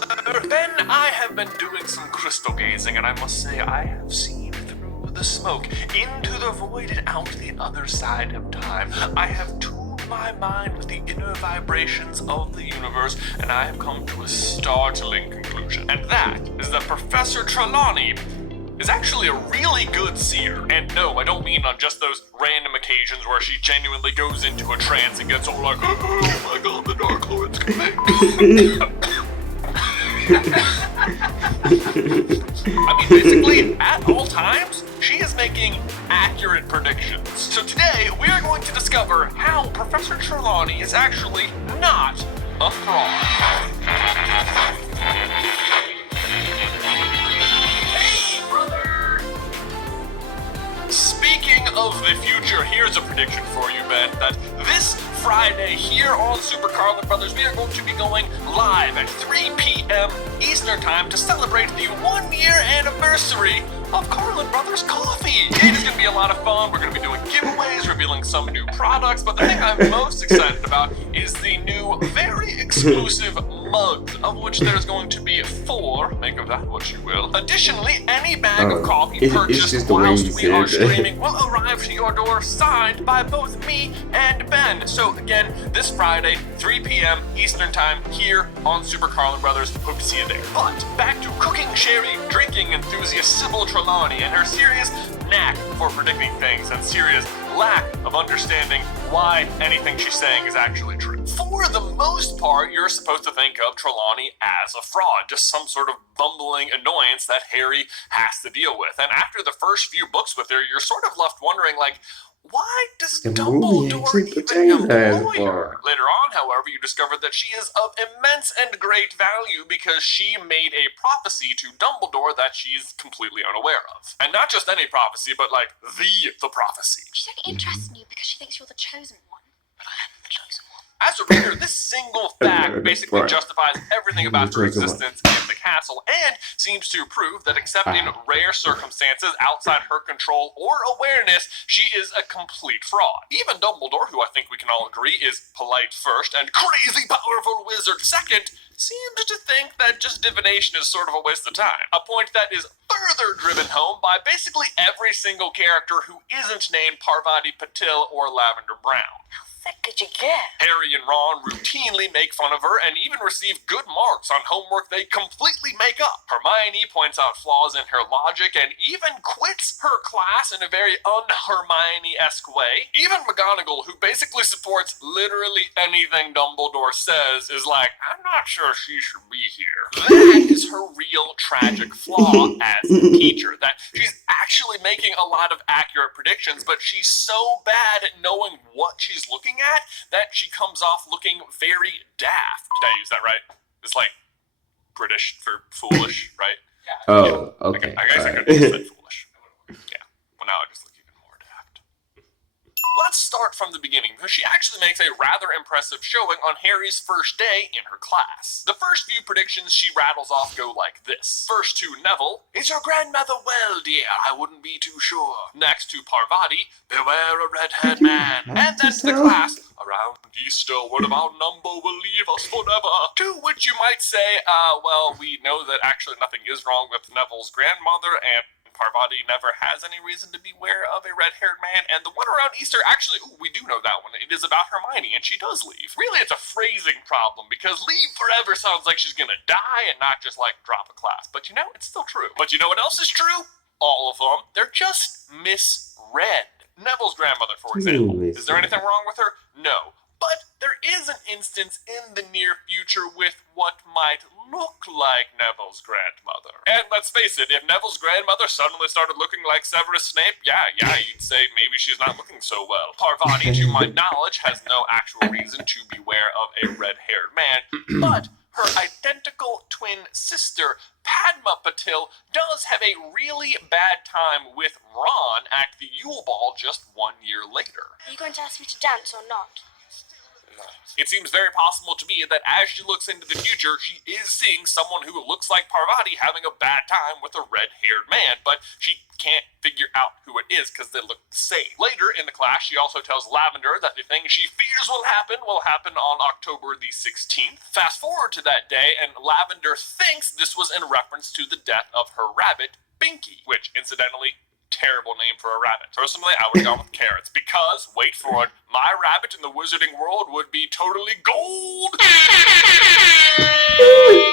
grandmother. Then I have been doing some crystal gazing, and I must say I have seen through the smoke into the void and out the other side of time. I have tuned my mind with the inner vibrations of the universe, and I have come to a startling conclusion. And that is that Professor Trelawney is actually a really good seer. And no, I don't mean on just those random occasions where she genuinely goes into a trance and gets all like, oh my god, the Dark Lord's coming. I mean, basically, at all times, she is making accurate predictions. So today, we are going to discover how Professor Trelawney is actually not a fraud. Speaking of the future, here's a prediction for you, Ben, that this Friday here on Super Carlin Brothers, we are going to be going live at 3 p.m. Eastern Time to celebrate the 1-year anniversary of Carlin Brothers Coffee. It is going to be a lot of fun. We're going to be doing giveaways, revealing some new products, but the thing I'm most excited about is the new, very exclusive mugs, of which there's going to be 4. Make of that what you will. Additionally, any bag of coffee purchased whilst we are streaming will arrive to your door signed by both me and Ben. So again, this Friday, 3 p.m. Eastern Time here on Super Carlin Brothers. Hope to see you there. But back to cooking sherry drinking enthusiast Sybil Trelawney and her serious knack for predicting things and serious lack of understanding why anything she's saying is actually true. For the most part, you're supposed to think of Trelawney as a fraud, just some sort of bumbling annoyance that Harry has to deal with. And after the first few books with her, you're sort of left wondering, like, why does Dumbledore even employ her? Later on, however, you discover that she is of immense and great value because she made a prophecy to Dumbledore that she's completely unaware of. And not just any prophecy, but like the prophecy. She's only interested in you because she thinks you're the chosen one. But I am the chosen one. As a reader, this single fact basically justifies everything about her existence in the castle and seems to prove that except in rare circumstances outside her control or awareness, she is a complete fraud. Even Dumbledore, who I think we can all agree is polite first and crazy powerful wizard second, seems to think that just divination is sort of a waste of time. A point that is further driven home by basically every single character who isn't named Parvati Patil or Lavender Brown. How thick could you get? Harry and Ron routinely make fun of her and even receive good marks on homework they completely make up. Hermione points out flaws in her logic and even quits her class in a very un-Hermione-esque way. Even McGonagall, who basically supports literally anything Dumbledore says, is like, I'm not sure she should be here. That is her real tragic flaw as a teacher, that she's actually making a lot of accurate predictions, but she's so bad at knowing what she's looking at that she comes off looking very daft. Did I use that right? It's like British for foolish, right? Yeah. Oh, okay. I guess I could have said foolish. Yeah. Well, now I just look even more daft. Let's start from the beginning, because she actually makes a rather impressive showing on Harry's first day in her class. The first few predictions she rattles off go like this. First to Neville, is your grandmother well, dear? I wouldn't be too sure. Next to Parvati, beware a red-haired man. And then to the class, around Easter, what about number will leave us forever? To which you might say, well, we know that actually nothing is wrong with Neville's grandmother, and Parvati never has any reason to beware of a red-haired man, and the one around Easter, actually, we do know that one. It is about Hermione, and she does leave. Really, it's a phrasing problem, because leave forever sounds like she's gonna die and not just, like, drop a class. But you know, it's still true. But you know what else is true? All of them. They're just misread. Neville's grandmother, for example. Is there anything wrong with her? No. But there is an instance in the near future with what might look like Neville's grandmother. And let's face it, if Neville's grandmother suddenly started looking like Severus Snape, yeah, you'd say maybe she's not looking so well. Parvati, to my knowledge, has no actual reason to beware of a red-haired man, but her identical twin sister, Padma Patil, does have a really bad time with Ron at the Yule Ball just 1 year later. Are you going to ask me to dance or not? It seems very possible to me that as she looks into the future, she is seeing someone who looks like Parvati having a bad time with a red-haired man, but she can't figure out who it is because they look the same. Later in the class, she also tells Lavender that the thing she fears will happen on October the 16th. Fast forward to that day, and Lavender thinks this was in reference to the death of her rabbit, Binky, which, incidentally, terrible name for a rabbit. Personally, I would have gone with Carrots because, wait for it, my rabbit in the wizarding world would be totally gold!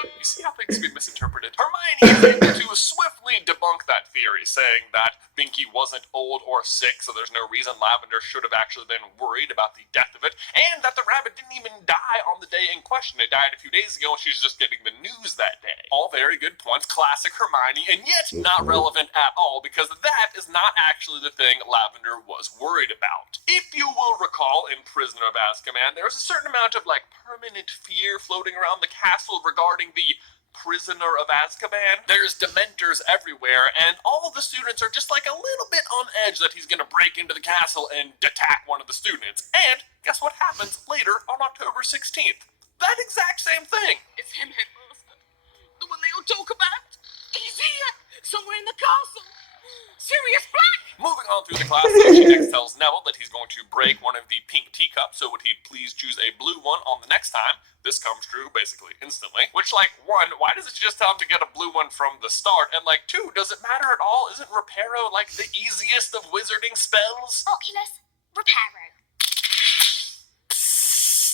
You see how things can be misinterpreted? Hermione is able to swiftly debunk that theory, saying that Binky wasn't old or sick, so there's no reason Lavender should have actually been worried about the death of it, and that the rabbit didn't even die on the day in question. It died a few days ago, and she's just getting the news that day. All very good points, classic Hermione, and yet not relevant at all, because that is not actually the thing Lavender was worried about. If you will recall, in Prisoner of Azkaban, there was a certain amount of, permanent fear floating around the castle regarding the Prisoner of Azkaban. There's Dementors everywhere, and all the students are just a little bit on edge that he's gonna break into the castle and attack one of the students. And guess what happens later on October 16th? That exact same thing. It's him, Headmaster. The one they all talk about. He's here, somewhere in the castle. Sirius Black! Moving on through the class, she next tells Neville that he's going to break one of the pink teacups, so would he please choose a blue one on the next time? This comes true basically instantly. Which, one, why does it just tell him to get a blue one from the start? And, two, does it matter at all? Isn't Reparo, the easiest of wizarding spells? Oculus, Reparo.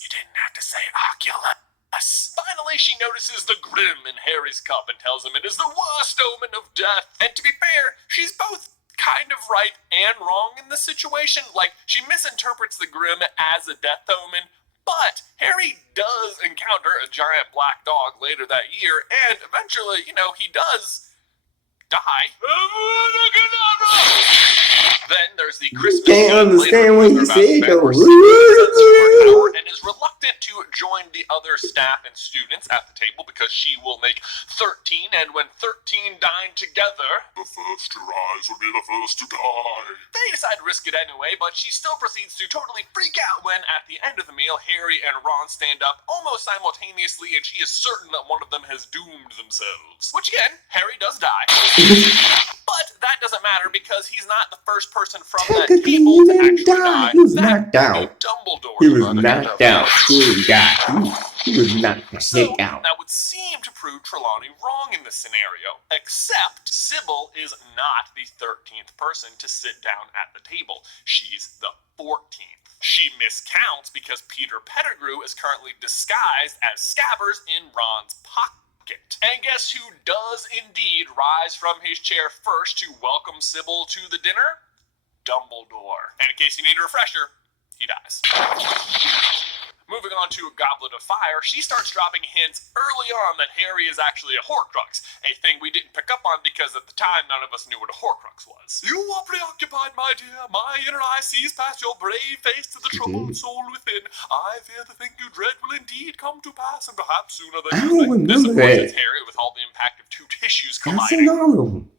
You didn't have to say Oculus. Finally, she notices the Grim in Harry's cup and tells him it is the worst omen of death. And to be fair, she's both kind of right and wrong in this situation. She misinterprets the Grim as a death omen, but Harry does encounter a giant black dog later that year, and eventually, he does die. Then there's the Christmas Can't understand what you said, though. And is reluctant to join the other staff and students at the table because she will make 13, and when 13 dine together, the first to rise will be the first to die. They decide to risk it anyway, but she still proceeds to totally freak out when, at the end of the meal, Harry and Ron stand up almost simultaneously, and she is certain that one of them has doomed themselves. Which, again, Harry does die. But that doesn't matter because he's not the first person from that table to actually die. He was knocked out. Dumbledore. He was knocked out. He was knocked the heck out. That would seem to prove Trelawney wrong in this scenario, except Sybil is not the 13th person to sit down at the table. She's the 14th. She miscounts because Peter Pettigrew is currently disguised as Scabbers in Ron's pocket. And guess who does indeed rise from his chair first to welcome Sybil to the dinner? Dumbledore. And in case you need a refresher, he dies. Moving on to Goblet of Fire, she starts dropping hints early on that Harry is actually a Horcrux, a thing we didn't pick up on because at the time none of us knew what a Horcrux was. You are preoccupied, my dear. My inner eye sees past your brave face to the troubled soul within. I fear the thing you dread will indeed come to pass, and perhaps sooner than you think. This, of course, is Harry with all the impact of two tissues colliding. All of them.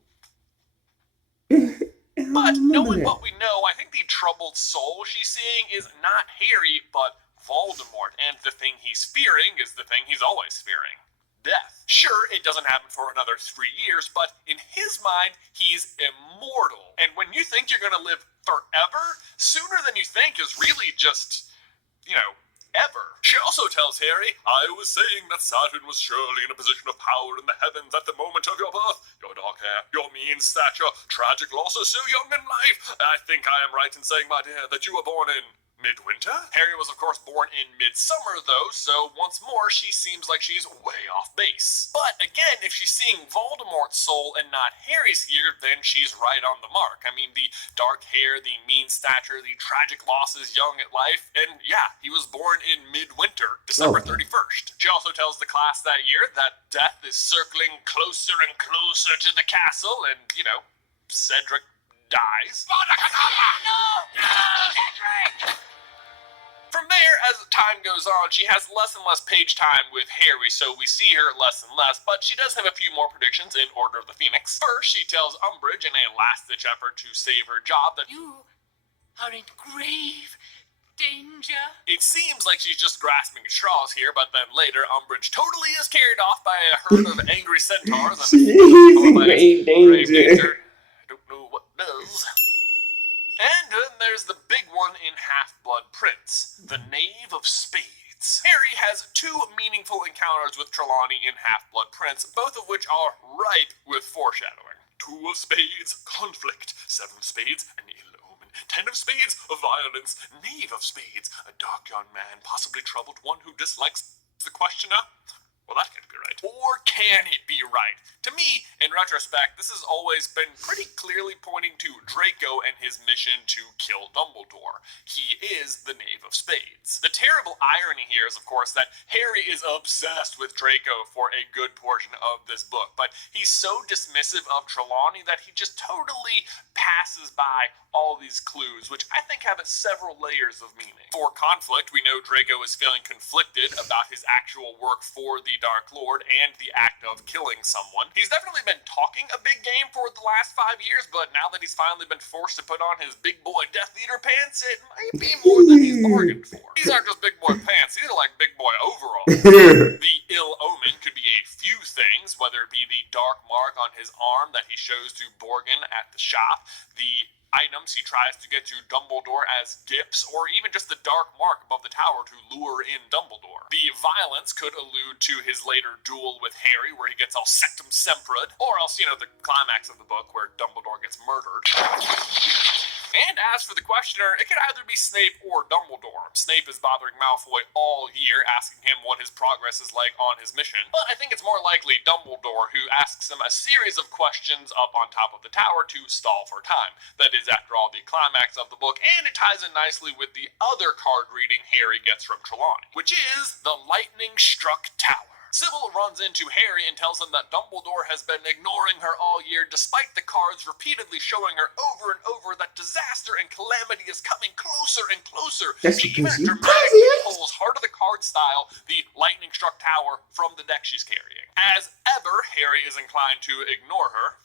But knowing what we know, I think the troubled soul she's seeing is not Harry, but Voldemort, and the thing he's fearing is the thing he's always fearing. Death. Sure, it doesn't happen for another 3 years, but in his mind, he's immortal. And when you think you're gonna live forever, sooner than you think is really just, ever. She also tells Harry, I was saying that Saturn was surely in a position of power in the heavens at the moment of your birth. Your dark hair, your mean stature, tragic losses so young in life. I think I am right in saying, my dear, that you were born in midwinter? Harry was, of course, born in midsummer, though, so once more, she seems like she's way off base. But again, if she's seeing Voldemort's soul and not Harry's here, then she's right on the mark. I mean, the dark hair, the mean stature, the tragic losses young at life, and yeah, he was born in midwinter, December 31st. She also tells the class that year that death is circling closer and closer to the castle, and, Cedric dies. No! Cedric! From there, as time goes on, she has less and less page time with Harry, so we see her less and less, but she does have a few more predictions in Order of the Phoenix. First, she tells Umbridge in a last-ditch effort to save her job that You are in grave danger. It seems like she's just grasping at straws here, but then later Umbridge totally is carried off by a herd of angry centaurs. And She is in grave grave danger. I don't know what does. And then there's the big one in Half-Blood Prince, the Knave of Spades. Harry has two meaningful encounters with Trelawney in Half-Blood Prince, both of which are ripe with foreshadowing. 2 of spades, conflict. 7 of spades, an ill omen. 10 of spades, a violence. Knave of spades, a dark young man, possibly troubled, one who dislikes the questioner. Well, that can't be right. Or can it be right? To me, in retrospect, this has always been pretty clearly pointing to Draco and his mission to kill Dumbledore. He is the Knave of Spades. The terrible irony here is, of course, that Harry is obsessed with Draco for a good portion of this book, but he's so dismissive of Trelawney that he just totally passes by all these clues, which I think have several layers of meaning. For conflict, we know Draco is feeling conflicted about his actual work for the Dark Lord and the act of killing someone. He's definitely been talking a big game for the last 5 years, but now that he's finally been forced to put on his big boy Death Eater pants, it might be more than he's bargained for. These aren't just big boy pants, these are like big boy overalls. The ill omen could be a few things, whether it be the dark mark on his arm that he shows to Borgin at the shop, the items he tries to get to Dumbledore as gifts, or even just the dark mark above the tower to lure in Dumbledore. The violence could allude to his later duel with Harry, where he gets all sectum sempered, or else, you know, the climax of the book where Dumbledore gets murdered. And as for the questioner, it could either be Snape or Dumbledore. Snape is bothering Malfoy all year, asking him what his progress is like on his mission. But I think it's more likely Dumbledore, who asks him a series of questions up on top of the tower to stall for time. That is, after all, the climax of the book, and it ties in nicely with the other card reading Harry gets from Trelawney, which is the lightning-struck tower. Sybil runs into Harry and tells him that Dumbledore has been ignoring her all year, despite the cards repeatedly showing her over and over that disaster and calamity is coming closer and closer. That's She because even you're dramatically present. pulls Heart of the Card style the lightning-struck tower from the deck she's carrying. As ever, Harry is inclined to ignore her.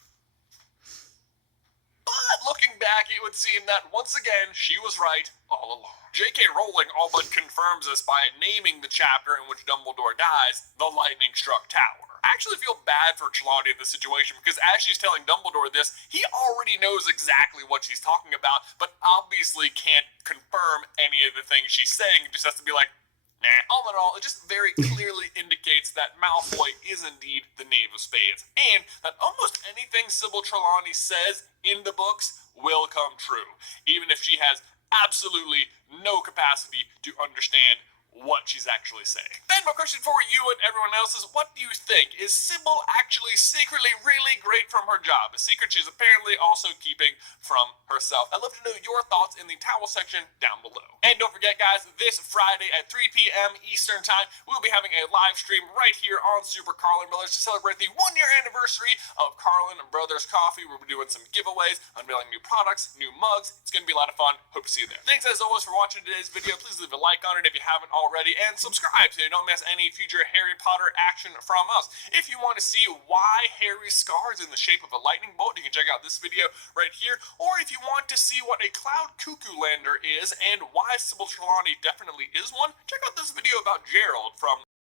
But looking back, it would seem that once again, she was right all along. J.K. Rowling all but confirms this by naming the chapter in which Dumbledore dies, The Lightning-Struck Tower. I actually feel bad for Trelawney in this situation, because as she's telling Dumbledore this, he already knows exactly what she's talking about, but obviously can't confirm any of the things she's saying. He just has to be like, nah. All in all, it just very clearly indicates that Malfoy is indeed the Knave of Spades, and that almost anything Sybil Trelawney says in the books will come true, even if she has absolutely no capacity to understand what she's actually saying. Then my question for you and everyone else is, what do you think? Is Sybil actually secretly really great from her job? A secret she's apparently also keeping from herself. I'd love to know your thoughts in the towel section down below. And don't forget, guys, this Friday at 3 p.m. Eastern Time, we'll be having a live stream right here on Super Carlin Brothers to celebrate the 1-year anniversary of Carlin Brothers Coffee. We'll be doing some giveaways, unveiling new products, new mugs. It's going to be a lot of fun. Hope to see you there. Thanks as always for watching today's video. Please leave a like on it if you haven't already, and subscribe so you don't miss any future Harry Potter action from us. If you want to see why Harry's scar is in the shape of a lightning bolt, you can check out this video right here. Or if you want to see what a Cloud Cuckoo Lander is and why Sybil Trelawney definitely is one, check out this video about Gerald from